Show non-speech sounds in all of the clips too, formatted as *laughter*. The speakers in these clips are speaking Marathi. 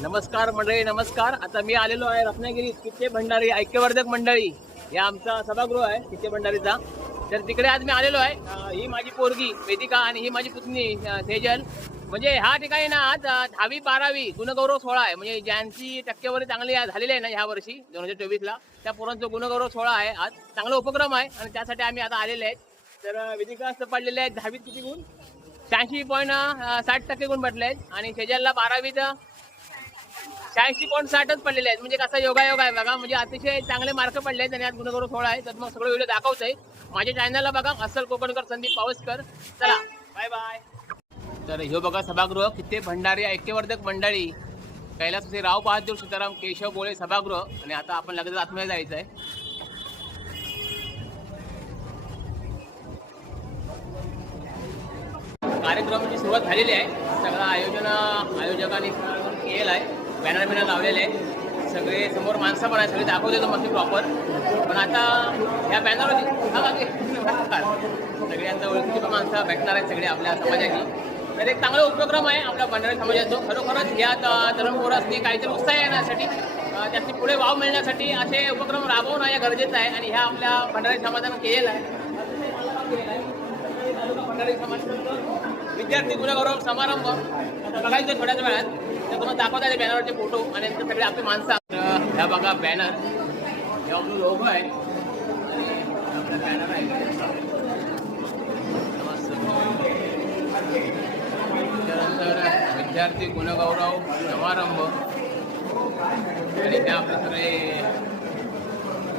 नमस्कार मंडळी नमस्कार. आता मी आलेलो आहे रत्नागिरी किच्चे भंडारी ऐक्यवर्धक मंडळी. या आमचा सभागृह आहे किच्चे भंडारीचा. तर तिकडे आज मी आलेलो आहे. ही माझी पोरगी वेदिका आणि ही माझी पुतणी अं, तेजल. म्हणजे ह्या ठिकाणी ना आज दहावी बारावी गुणगौरव सोहळा आहे. म्हणजे ज्यांची टक्केवारी चांगली झालेली आहे ना ह्या वर्षी दोन हजार चोवीसला त्या पोरांचा गुणगौरव सोहळा आहे. आज चांगला उपक्रम आहे आणि त्यासाठी आम्ही आता आलेले आहेत. तर वेदिका असं पडलेले आहेत दहावीत किती गुण? शहाऐंशी पॉईंट साठ टक्के गुण पडले आहेत आणि तेजलला बारावीचं शहाऐंशी पॉईंट साठच पडलेले आहेत. म्हणजे कसा योगायोग आहे बघा. म्हणजे अतिशय चांगले मार्क पडले आहेत आणि आज गुणगौरव सोहळा आहे. तर मग सगळं व्हिडिओ दाखवत आहे माझ्या चॅनलला बघा. अस्सल कोकणकर संदीप पावसकर. चला. बाय बाय तर ह्यो बघा सभागृह. किती भंडारी ऐक्यवर्धक मंडळी. कैलास श्री राव बहादूर सीताराम केशव बोळे सभागृह. आणि आता आपण लगेच आतमध्ये जायचं आहे कार्यक्रमाची सुरुवात झालेली आहे. सगळं आयोजन आयोजकांनी केलेलं आहे. बॅनर बिनर लावलेले आहे सगळे समोर माणसं पण आहे सगळे दाखवते तो मग प्रॉपर पण आता ह्या बॅनरवरती हा का ते? सगळ्यांचा ओळखीची पण माणसं भेटणार आहेत सगळे आपल्या समाजाची. तर एक चांगला उपक्रम आहे आपल्या भंडारी समाजाचा. खरोखरच या त- तरुण काहीतरी उत्साह येण्यासाठी त्याची पुढे वाव मिळण्यासाठी असे उपक्रम राबवणं हे गरजेचं आहे आणि ह्या आपल्या भंडारी समाजानं केलेलं आहे. भंडारी समाज विद्यार्थी गुणगौरव समारंभ. आता बघायचं थोड्याच वेळात. तर तुम्हाला दाखवता येते बॅनरवरचे फोटो आणि सगळे आपले माणसं ह्या बघा बॅनर हे आपलं लोगो आहे आणि बॅनर आहे. त्यानंतर विद्यार्थी गुणगौरव समारंभ. आणि त्या आपले सगळे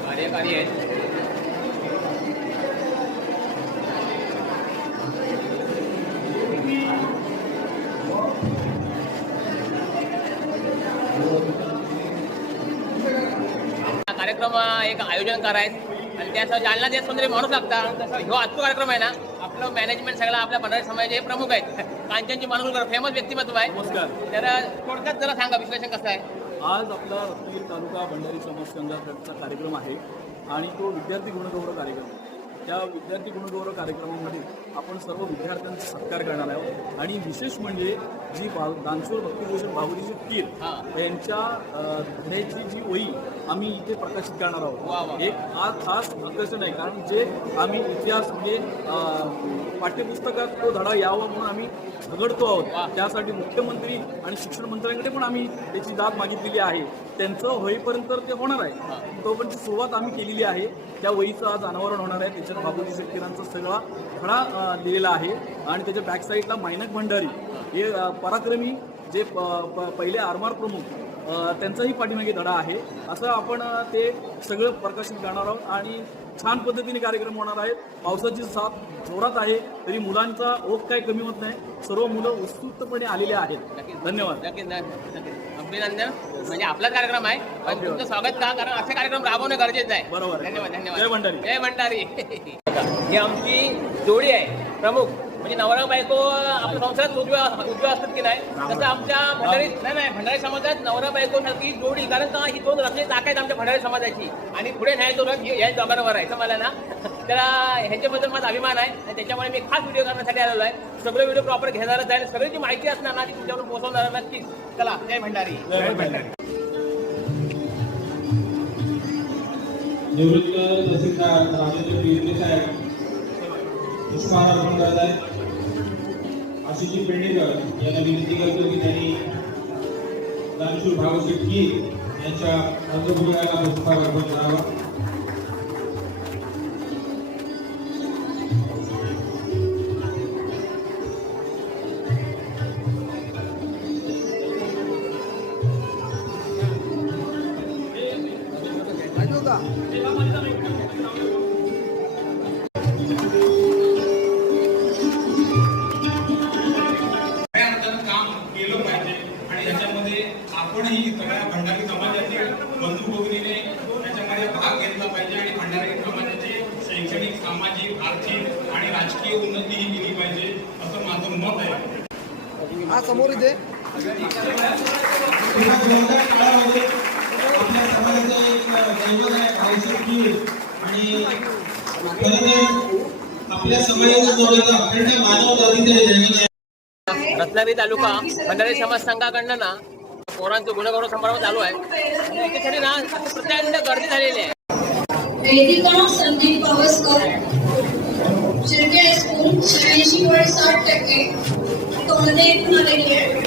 कार्यकारी आहेत. आयोजन करायचं. आणि त्याचं जालना देशमंत्री माणूस लागता तसं ह्यो आजचा कार्यक्रम आहे ना आपलं मॅनेजमेंट सगळं आपल्या भंडारी समाजाचे प्रमुख आहेत. कांचनची माणूस फेमस व्यक्तिमत्व आहे. नमस्कार. तर थोडक्यात जरा सांगा विश्लेषण कसं आहे? आज आपला रत्नागिरी तालुका भंडारी समाज संघाचा कार्यक्रम आहे. आणि तो विद्यार्थी गुणगौरव कार्यक्रम आहे. त्या विद्यार्थी गुणगौरव कार्यक्रमामध्ये आपण सर्व विद्यार्थ्यांचा सत्कार करणार आहोत. आणि विशेष म्हणजे जी भाव दानशूर भक्तिभूषण भावरीची कीर. यांच्या धड्याची जी वही आम्ही इथे प्रकाशित करणार. आहोत. एक हा खास आकर्षण आहे कारण जे आम्ही इतिहास म्हणजे पाठ्यपुस्तकात तो धडा यावा म्हणून आम्ही झगडतो. आहोत. त्यासाठी मुख्यमंत्री आणि शिक्षण मंत्र्यांकडे पण आम्ही त्याची दाद मागितलेली आहे. त्यांचं होईपर्यंत ते होणार आहे. तोपर्यंत सुरुवात आम्ही केलेली आहे. त्या वहीचं आज अनावरण होणार आहे. त्याच्यात बाबूजी शेतकऱ्यांचा सगळा धडा दिलेला आहे. आणि त्याच्या बॅक साईडला मायनक भंडारी. हे पराक्रमी जे प- प- पहिले आरमार प्रमुख त्यांचाही पाठीमागे धडा आहे. असं आपण ते सगळं प्रकाशित करणार आहोत. आणि छान पद्धतीने कार्यक्रम होणार आहेत. पावसाची साथ जोरात आहे तरी मुलांचा ओघ काही कमी होत नाही. सर्व मुलं उत्स्फूर्तपणे आलेले आहेत. धन्यवाद. अभिनंदन. म्हणजे आपलाच कार्यक्रम आहे पण तुमचं स्वागत का? कारण असे कार्यक्रम राबवणं गरजेचं आहे. बरोबर. धन्यवाद धन्यवाद. जय भंडारी. जय भंडारी. *laughs* ही आमची जोडी आहे प्रमुख. म्हणजे नवरा बायको आपल्या संसारात उजव्या उजव्या असतात की नाही? तसं आमच्या भंडारी नाही नाही भंडारी समाजात नवरा बायको सारखी जोडी कारण का ही दोन रथाची चाक आहेत आमच्या भंडारी समाजाची? आणि पुढे न्याय तो रथ या दोघांवर आहे असं मला ना. *laughs* तर ह्याच्याबद्दल माझा अभिमान आहे. आणि त्याच्यामुळे मी खास व्हिडिओ करण्यासाठी आलेलो आहे. सगळे व्हिडिओ प्रॉपर घेणारच आहे. आणि सगळी जी माहिती असणार ना ती तुमच्याकडून पोहोचवणार नक्कीच. चला जय भंडारी. जय भंडारी. निवृत्त तहसीलदार राजेंद्र बिर्ले साहेब. पुष्पहार अर्पण करत आहेत आशिषजी पेंडेकर यांना विनंती करतो की त्यांनी दानशूर भागवत कीर यांच्या रंगभूमीला पुष्पहार अर्पण करावा. खऱ्या सामाजिक आर्थिक आणि राजकीय उन्नती ही केली पाहिजे असं माझं मत आहे. हा समोर इथे. रत्नागिरी तालुका भंडारी समाज संघाकडनं ना पोरांचं गुणगौरव समारोह चालू आहे. त्याच्यासाठी ना प्रत्येक गर्दी झालेली आहे. वेदिका संदीप पावसकर शिर्के हायस्कूल शहाऐंशी पॉईंट साठ टक्के कोणते एकूण आलेली आहे.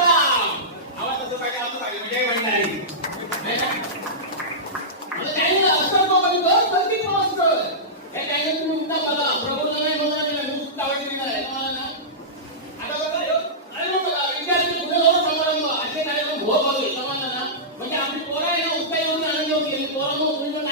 ചാടി പോരാ ഉപ്പയൊന്നും അറിഞ്ഞു പോകാൻ നോക്കുന്നുണ്ട്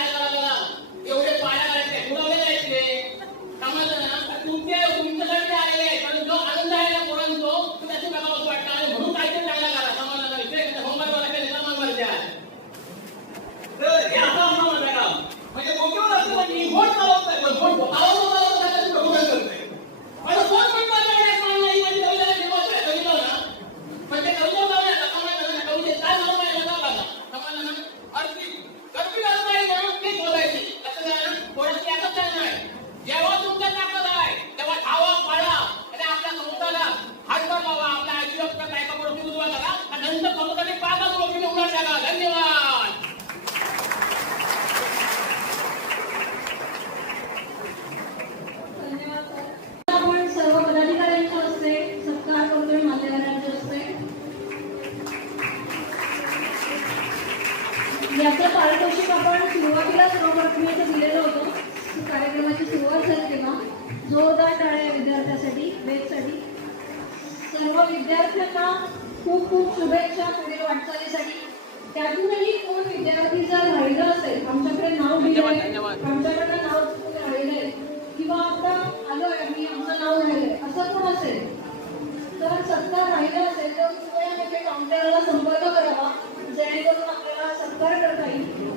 मी दिलेलं होतं. कार्यक्रमाची सुरुवात झाली तेव्हा. जोरदार टाळ्या विद्यार्थ्यासाठी वेबसाठी सर्व विद्यार्थ्यांना खूप खूप शुभेच्छा पुढील वाटचालीसाठी. त्यातूनही कोण विद्यार्थी जर राहिलं असेल आमच्याकडे नाव दिलं आहे आमच्याकडे नाव राहिलं आहे किंवा आता आलो आहे मी आमचं नाव राहिलं आहे असं पण असेल? तर सत्ता राहिलं असेल तर कृपया म्हणजे काउंटरला संपर्क करावा जेणेकरून आपल्याला सत्कार करता येईल.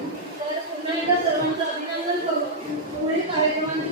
पुन्हा एकदा सर्वांचं अभिनंदन करून पुढील कार्यक्रमांनी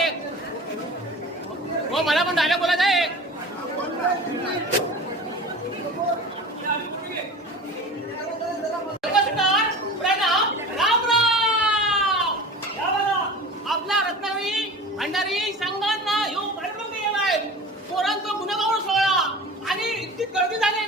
मला पण डायलॉग बोलायचा आहे. आपला रत्नावी संघांना येऊन कार्यक्रम आहे पोरांचा गुन्हेगार सोहळा. आणि इतकी गर्दी झाली.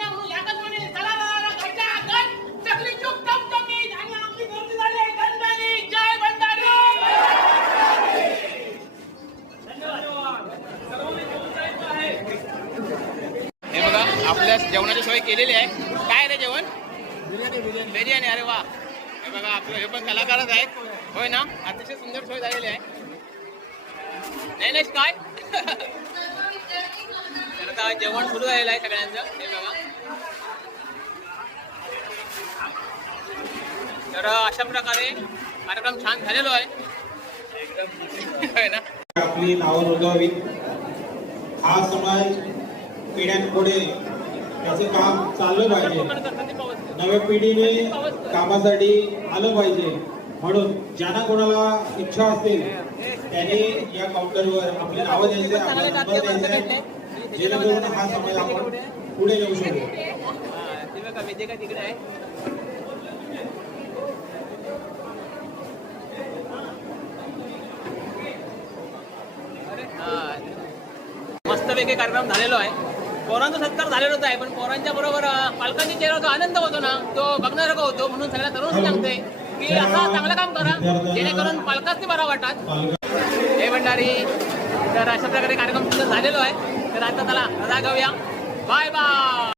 केलेली आहे. काय रे जेवण? बिर्याणी अरे वा. हे बघा आपलं हे पण कलाकारच आहेत. होय ना? अतिशय सुंदर सोय झालेली आहे. नाही नाही काय? तर आता जेवण सुरू झालेलं आहे सगळ्यांचं. हे बघा. तर अशा प्रकारे कार्यक्रम छान झालेलो आहे. एकदम आपली नावं नोंदवावी हा समाज पिढ्यांपुढे त्याचं काम चाललं पाहिजे. नव्या पिढीने कामासाठी आलं पाहिजे. म्हणून ज्यांना कोणाला इच्छा असेल त्यांनी या काउंटरवर आपली नावं द्यायचे आपला नंबर द्यायचे. जेणेकरून हा समाज आपण पुढे नेऊ शकतो हा, तिकडे आहे मस्तपैकी कार्यक्रम झालेलो आहे. पोरांचा सत्कार झालेलाच आहे पण पोरांच्या बरोबर चेहऱ्यावर जो आनंद होतो ना तो बघणारा होतो म्हणून सगळ्या तरुण सांगते की असं चांगलं काम करा जेणेकरून पालकांनी बरा वाटतात. हे भंडारी तर अशा प्रकारे कार्यक्रम सुद्धा झालेलो आहे. तर आता चला रजा घेऊया बाय बाय.